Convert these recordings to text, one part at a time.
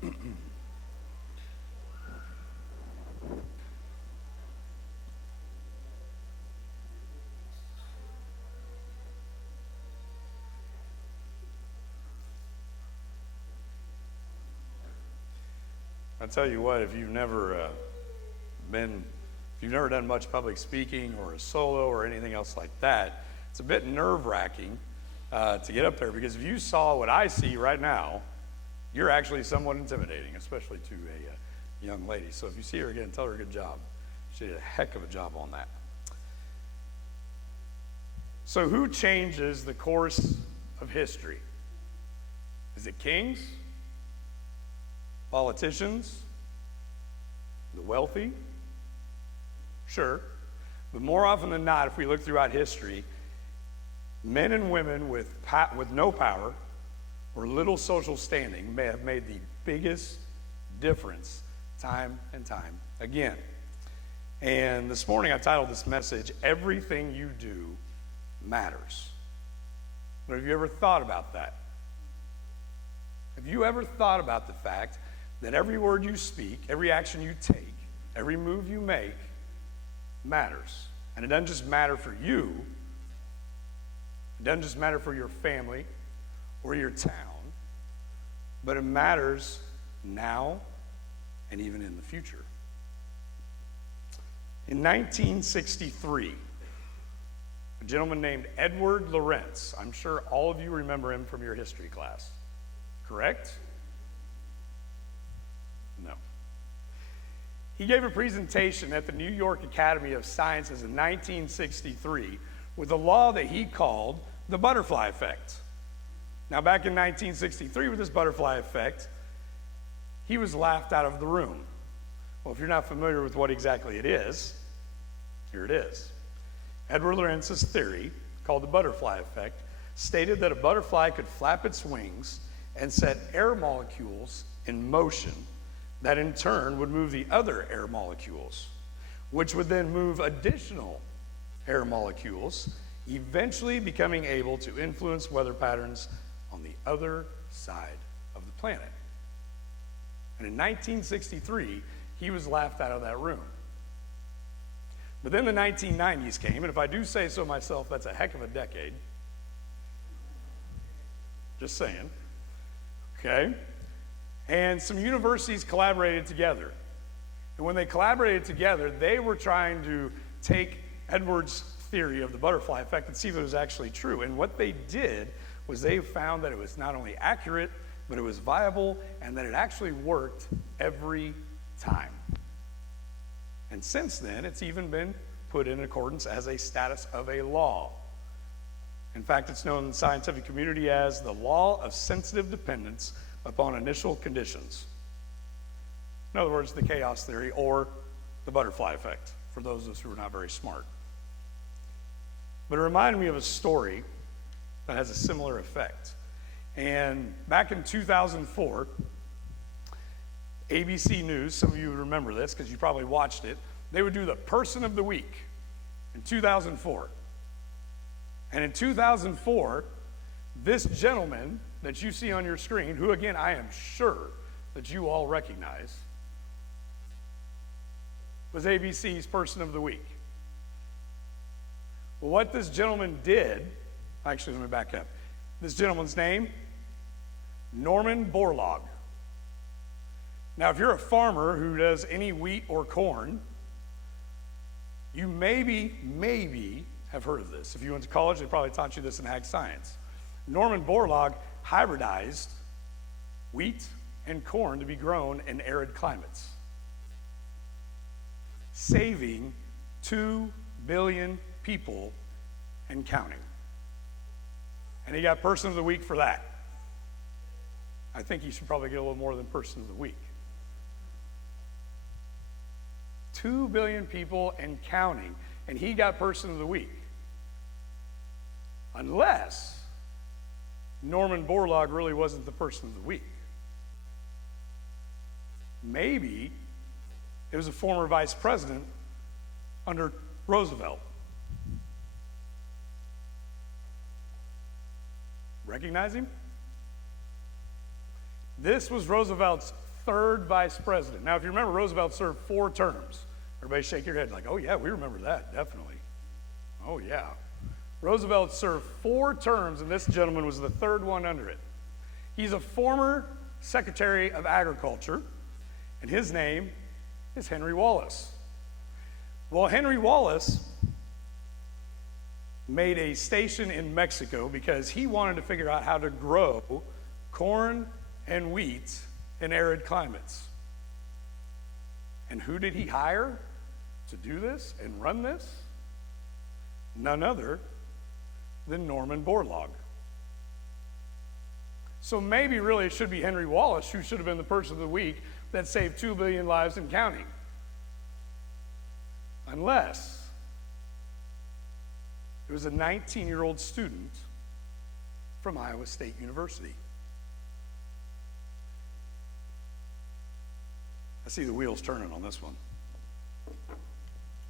I tell you what, if you've never done much public speaking or a solo or anything else like that, it's a bit nerve-wracking to get up there, because if you saw what I see right now, you're actually somewhat intimidating, especially to a young lady. So if you see her again, tell her good job. She did a heck of a job on that. So who changes the course of history? Is it kings? Politicians? The wealthy? Sure. But more often than not, if we look throughout history, men and women with no power or little social standing may have made the biggest difference time and time again. And this morning I titled this message, Everything You Do Matters. But have you ever thought about that? Have you ever thought about the fact that every word you speak, every action you take, every move you make matters? And it doesn't just matter for you. It doesn't just matter for your family or your town, but it matters now and even in the future. In 1963, a gentleman named Edward Lorenz, I'm sure all of you remember him from your history class, correct? No. He gave a presentation at the New York Academy of Sciences in 1963 with a law that he called the butterfly effect. Now, back in 1963, with this butterfly effect, he was laughed out of the room. Well, if you're not familiar with what exactly it is, here it is. Edward Lorenz's theory, called the butterfly effect, stated that a butterfly could flap its wings and set air molecules in motion that in turn would move the other air molecules, which would then move additional air molecules, eventually becoming able to influence weather patterns on the other side of the planet. And in 1963, he was laughed out of that room. But then the 1990s came, and if I do say so myself, that's a heck of a decade. Just saying. Okay? And some universities collaborated together. And when they collaborated together, they were trying to take Edward's theory of the butterfly effect and see if it was actually true. And what they did was they found that it was not only accurate, but it was viable, and that it actually worked every time. And since then, it's even been put in accordance as a status of a law. In fact, it's known in the scientific community as the law of sensitive dependence upon initial conditions. In other words, the chaos theory or the butterfly effect, for those of us who are not very smart. But it reminded me of a story that has a similar effect. And back in 2004, ABC News, some of you remember this because you probably watched it, they would do the Person of the Week in 2004. And in 2004, this gentleman that you see on your screen, who again I am sure that you all recognize, was ABC's Person of the Week. Well, what this gentleman did, actually let me back up. This gentleman's name, Norman Borlaug. Now, if you're a farmer who does any wheat or corn, you maybe have heard of this. If you went to college, they probably taught you this in ag science. Norman Borlaug hybridized wheat and corn to be grown in arid climates, saving 2 billion people and counting. And he got Person of the Week for that. I think he should probably get a little more than Person of the Week. 2 billion people and counting, and he got Person of the Week. Unless Norman Borlaug really wasn't the Person of the Week. Maybe it was a former vice president under Roosevelt. Recognize him? This was Roosevelt's third vice president. Now, if you remember, Roosevelt served 4 terms. Everybody shake your head like, oh yeah, we remember that, definitely. Oh yeah. Roosevelt served 4 terms, and this gentleman was the 3rd one under it. He's a former Secretary of Agriculture, and his name is Henry Wallace. Well, Henry Wallace made a station in Mexico because he wanted to figure out how to grow corn and wheat in arid climates. And who did he hire to do this and run this? None other than Norman Borlaug. So maybe really it should be Henry Wallace who should have been the person of the week that saved 2 billion lives and counting. Unless it was a 19-year-old student from Iowa State University. I see the wheels turning on this one.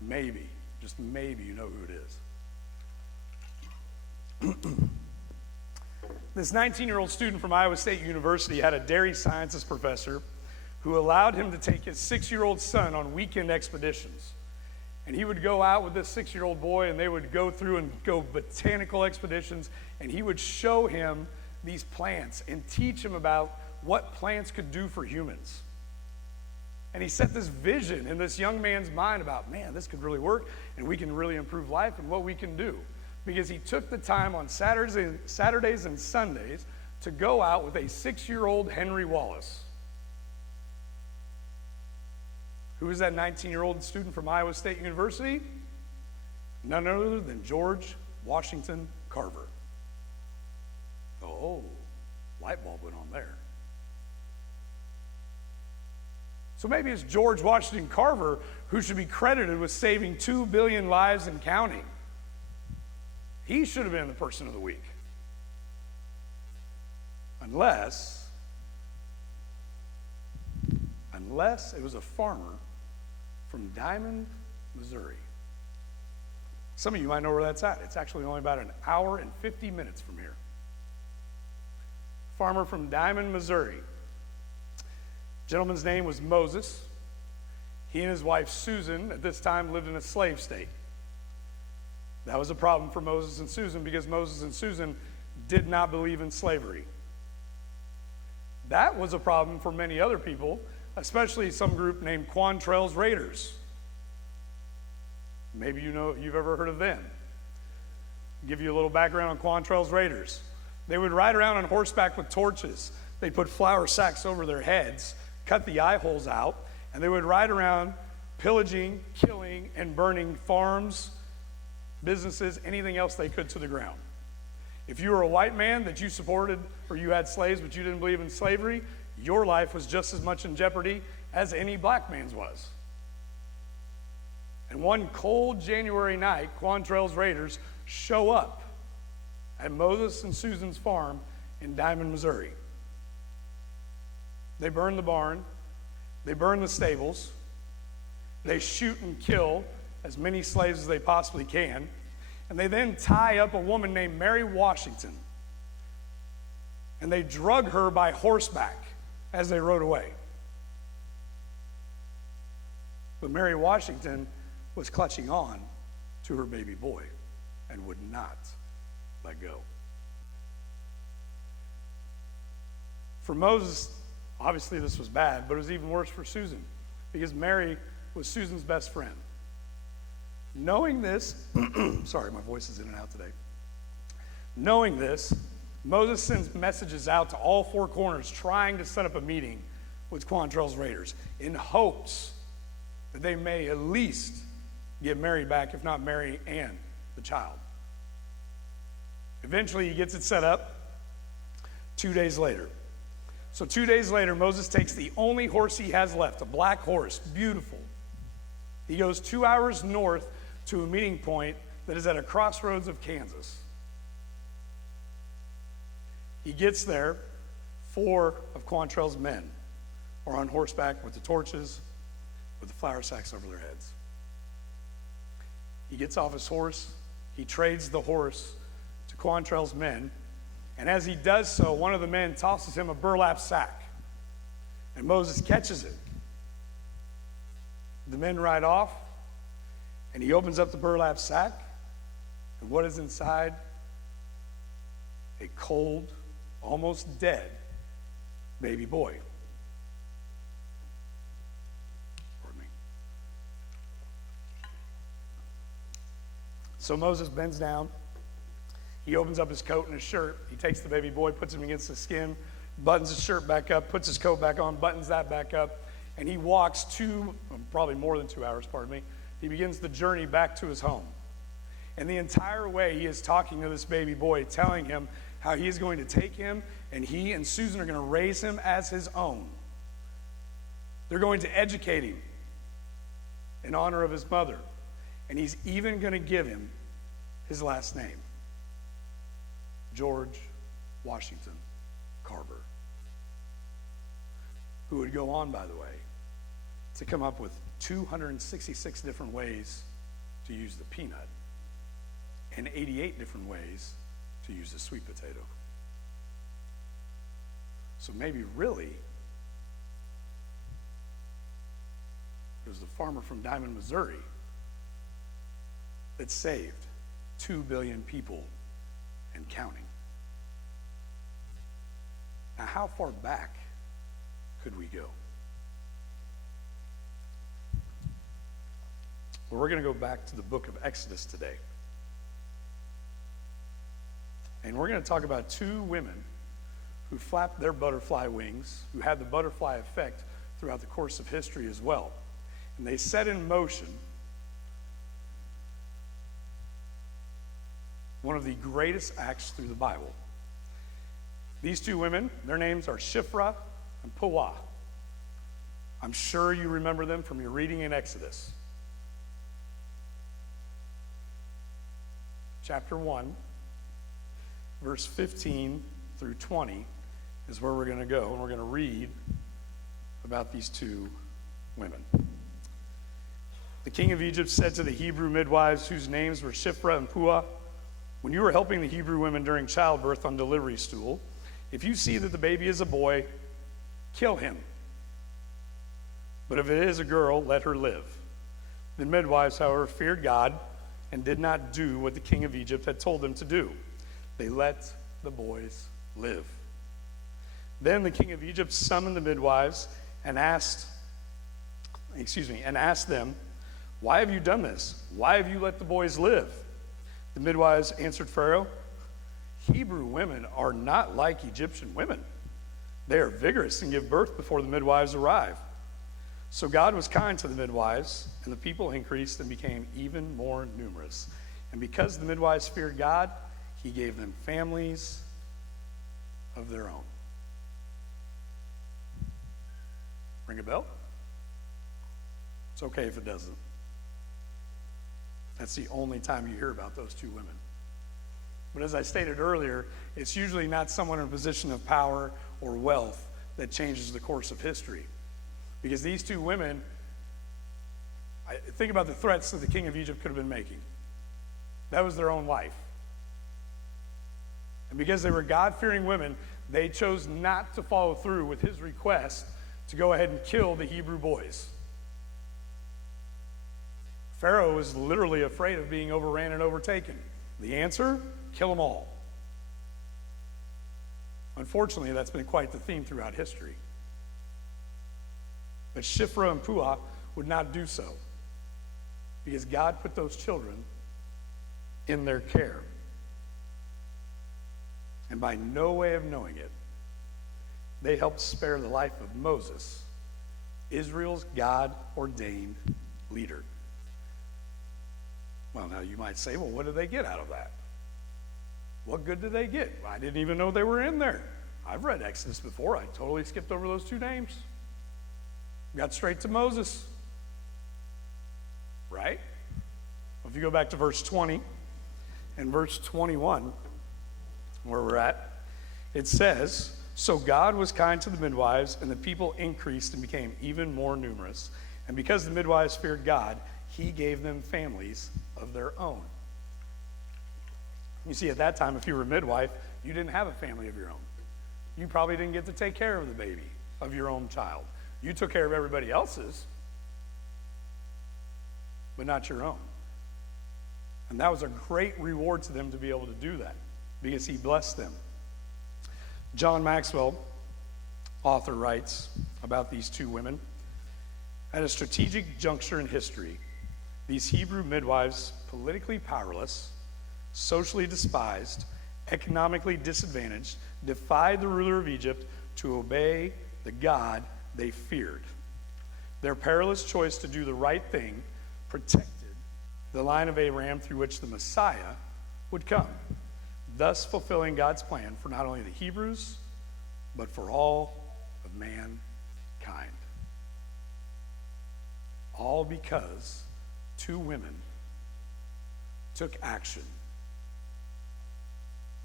Maybe, just maybe you know who it is. This 19-year-old student from Iowa State University had a dairy sciences professor who allowed him to take his 6-year-old son on weekend expeditions. And he would go out with this 6-year-old boy, and they would go through and go botanical expeditions, and he would show him these plants and teach him about what plants could do for humans. And he set this vision in this young man's mind about, man, this could really work, and we can really improve life and what we can do. Because he took the time on Saturdays and Sundays to go out with a 6-year-old Henry Wallace. Who is that 19-year-old student from Iowa State University? None other than George Washington Carver. Oh, light bulb went on there. So maybe it's George Washington Carver who should be credited with saving 2 billion lives and counting. He should have been the person of the week. Unless it was a farmer from Diamond, Missouri. Some of you might know where that's at. It's actually only about an hour and 50 minutes from here. Farmer from Diamond, Missouri. Gentleman's name was Moses. He and his wife Susan at this time lived in a slave state. That was a problem for Moses and Susan because Moses and Susan did not believe in slavery. That was a problem for many other people, especially some group named Quantrell's Raiders. Maybe you've ever heard of them. I'll give you a little background on Quantrell's Raiders. They would ride around on horseback with torches. They'd put flour sacks over their heads, cut the eye holes out, and they would ride around pillaging, killing, and burning farms, businesses, anything else they could to the ground. If you were a white man that you supported or you had slaves but you didn't believe in slavery, your life was just as much in jeopardy as any black man's was. And one cold January night, Quantrell's Raiders show up at Moses and Susan's farm in Diamond, Missouri. They burn the barn, they burn the stables, they shoot and kill as many slaves as they possibly can, and they then tie up a woman named Mary Washington, and they drug her by horseback as they rode away. But Mary Washington was clutching on to her baby boy and would not let go. For Moses, obviously this was bad, but it was even worse for Susan because Mary was Susan's best friend. Knowing this, sorry, my voice is in and out today. Knowing this, Moses sends messages out to all 4 corners trying to set up a meeting with Quantrell's Raiders in hopes that they may at least get Mary back, if not Mary and the child. Eventually, he gets it set up 2 days later. So 2 days later, Moses takes the only horse he has left, a black horse, beautiful. He goes 2 hours north to a meeting point that is at a crossroads of Kansas. He gets there, 4 of Quantrell's men are on horseback with the torches, with the flour sacks over their heads. He gets off his horse, he trades the horse to Quantrell's men, and as he does so, one of the men tosses him a burlap sack. And Moses catches it. The men ride off, and he opens up the burlap sack, and what is inside? A cold, almost dead baby boy. Pardon me. So Moses bends down. He opens up his coat and his shirt. He takes the baby boy, puts him against the skin, buttons his shirt back up, puts his coat back on, buttons that back up, and he walks probably more than 2 hours, pardon me. He begins the journey back to his home. And the entire way he is talking to this baby boy, telling him how he is going to take him, and he and Susan are going to raise him as his own. They're going to educate him in honor of his mother. And he's even going to give him his last name, George Washington Carver, who would go on, by the way, to come up with 266 different ways to use the peanut and 88 different ways to use the sweet potato. So maybe really it was the farmer from Diamond, Missouri that saved 2 billion people and counting. Now, how far back could we go? Well, we're going to go back to the book of Exodus today. And we're going to talk about 2 women who flapped their butterfly wings, who had the butterfly effect throughout the course of history as well. And they set in motion one of the greatest acts through the Bible. These 2 women, their names are Shiphrah and Puah. I'm sure you remember them from your reading in Exodus. Chapter 1, verse 15 through 20 is where we're going to go, and we're going to read about these 2 women. The king of Egypt said to the Hebrew midwives, whose names were Shiphrah and Puah, when you are helping the Hebrew women during childbirth on delivery stool, if you see that the baby is a boy, kill him. But if it is a girl, let her live. The midwives, however, feared God and did not do what the king of Egypt had told them to do. They let the boys live. Then the king of Egypt summoned the midwives and asked them, "Why have you done this? Why have you let the boys live?" The midwives answered Pharaoh, "Hebrew women are not like Egyptian women. They are vigorous and give birth before the midwives arrive." So God was kind to the midwives, and the people increased and became even more numerous. And because the midwives feared God, he gave them families of their own. Ring a bell? It's okay if it doesn't. That's the only time you hear about those 2 women. But as I stated earlier, it's usually not someone in a position of power or wealth that changes the course of history. Because these 2 women, think about the threats that the king of Egypt could have been making. That was their own life. And because they were God-fearing women, they chose not to follow through with his request to go ahead and kill the Hebrew boys. Pharaoh was literally afraid of being overran and overtaken. The answer? Kill them all. Unfortunately, that's been quite the theme throughout history. But Shiphrah and Puah would not do so because God put those children in their care. And by no way of knowing it, they helped spare the life of Moses, Israel's God-ordained leader. Well, now you might say, well, what did they get out of that? What good did they get? I didn't even know they were in there. I've read Exodus before. I totally skipped over those 2 names. Got straight to Moses. Right? Well, if you go back to verse 20 and verse 21, where we're at, it says, "So God was kind to the midwives, and the people increased and became even more numerous. And because the midwives feared God, he gave them families of their own." You see, at that time, if you were a midwife, you didn't have a family of your own. You probably didn't get to take care of the baby of your own child. You took care of everybody else's, but not your own. And that was a great reward to them to be able to do that because he blessed them. John Maxwell, author, writes about these two women. At a strategic juncture in history, these Hebrew midwives, politically powerless, socially despised, economically disadvantaged, defied the ruler of Egypt to obey the God they feared. Their perilous choice to do the right thing protected the line of Abraham through which the Messiah would come, thus fulfilling God's plan for not only the Hebrews, but for all of mankind. All because two women took action.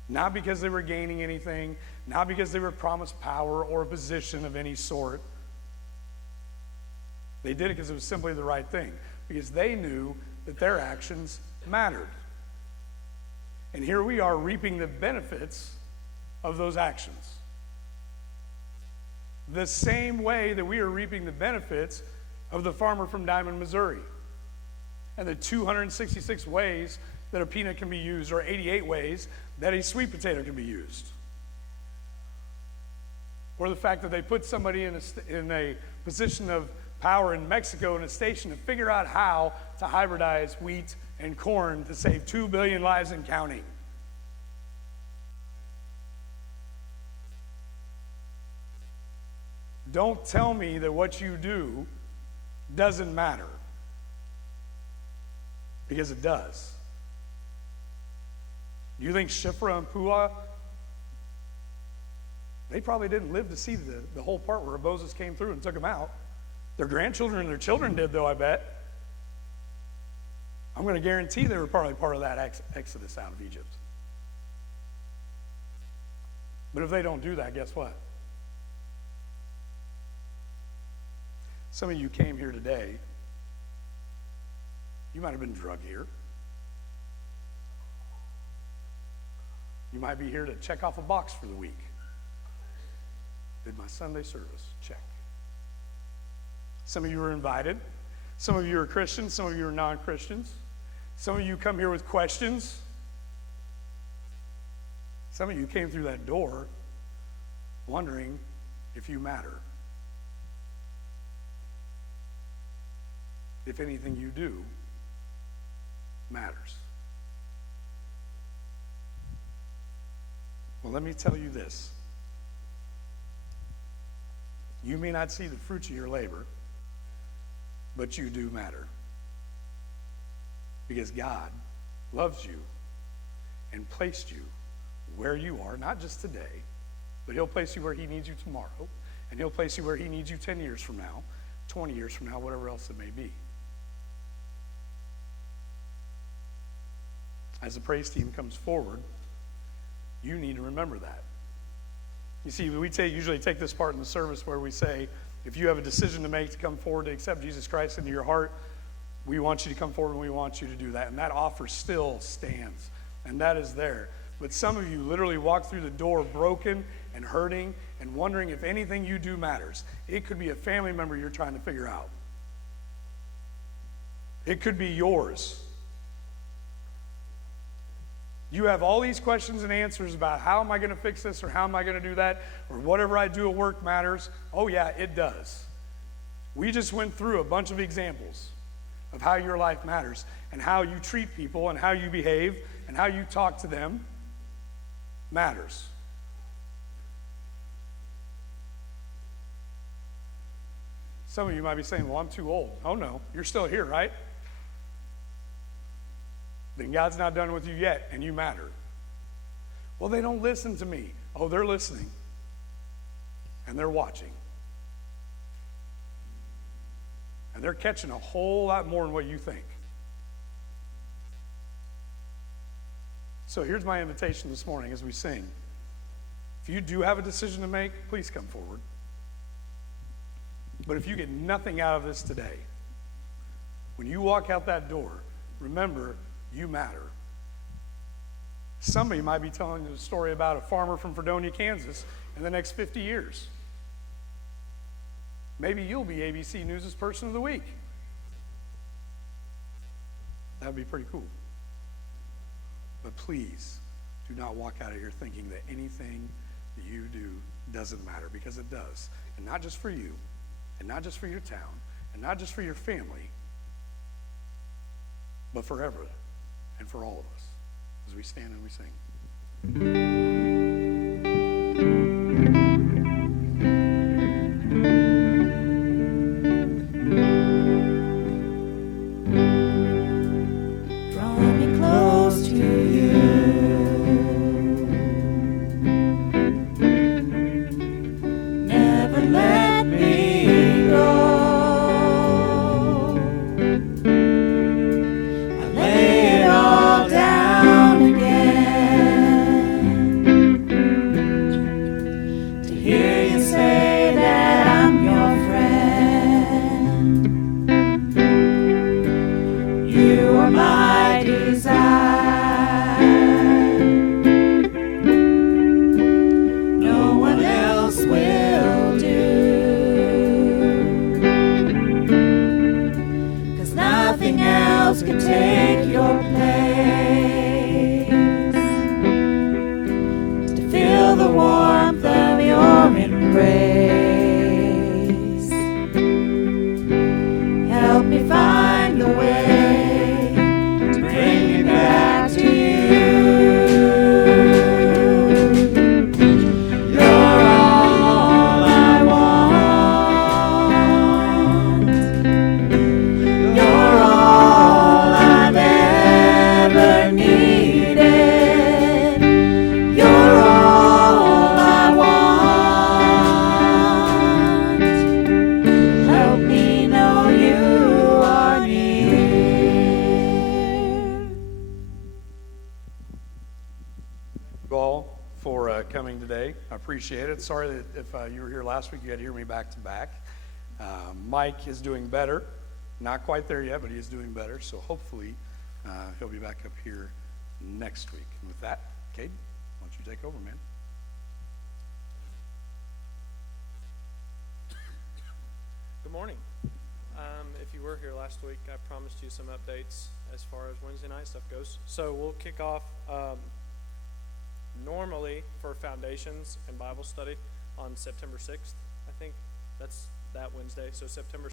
Not because they were gaining anything, not because they were promised power or a position of any sort. They did it because it was simply the right thing, because they knew that their actions mattered. And here we are reaping the benefits of those actions. The same way that we are reaping the benefits of the farmer from Diamond, Missouri, and the 266 ways that a peanut can be used, or 88 ways that a sweet potato can be used. Or the fact that they put somebody in a position of power in Mexico in a station to figure out how to hybridize wheat and corn to save 2 billion lives and counting. Don't tell me that what you do doesn't matter, because it does. You think Shiphrah and Puah, they probably didn't live to see the whole part where Moses came through and took them out. Their grandchildren and their children did, though, I bet. I'm going to guarantee they were probably part of that exodus out of Egypt. But if they don't do that, guess what? Some of you came here today. You might have been drug here. You might be here to check off a box for the week. Did my Sunday service? Check. Some of you are invited. Some of you are Christians. Some of you are non-Christians. Some of you come here with questions. Some of you came through that door wondering if you matter. If anything you do matters. Well, let me tell you this. You may not see the fruits of your labor, but you do matter. Because God loves you and placed you where you are, not just today, but he'll place you where he needs you tomorrow, and he'll place you where he needs you 10 years from now, 20 years from now, whatever else it may be. As the praise team comes forward, you need to remember that. You see, we usually take this part in the service where we say, if you have a decision to make to come forward to accept Jesus Christ into your heart, we want you to come forward and we want you to do that. And that offer still stands, and that is there. But some of you literally walk through the door broken and hurting and wondering if anything you do matters. It could be a family member you're trying to figure out. It could be yours. You have all these questions and answers about how am I going to fix this, or how am I going to do that, or whatever I do at work matters. Oh yeah, it does. We just went through a bunch of examples of how your life matters, and how you treat people, and how you behave, and how you talk to them matters. Some of you might be saying, well, I'm too old. Oh no, you're still here, right? Then God's not done with you yet, and you matter. Well, they don't listen to me. Oh, they're listening. And they're watching. And they're catching a whole lot more than what you think. So here's my invitation this morning as we sing. If you do have a decision to make, please come forward. But if you get nothing out of this today, when you walk out that door, remember, you matter. Somebody might be telling you a story about a farmer from Fredonia, Kansas in the next 50 years. Maybe you'll be ABC News' Person of the Week. That would be pretty cool. But please, do not walk out of here thinking that anything that you do doesn't matter, because it does. And not just for you, and not just for your town, and not just for your family, but forever and for all of us, as we stand and we sing. Coming today. I appreciate it. Sorry that if you were here last week, you had to hear me back to back. Mike is doing better. Not quite there yet, but he is doing better. So hopefully he'll be back up here next week. And with that, Cade, why don't you take over, man? Good morning. If you were here last week, I promised you some updates as far as Wednesday night stuff goes. So we'll kick off normally for Foundations and Bible Study on September 6th. I think that's that Wednesday. So September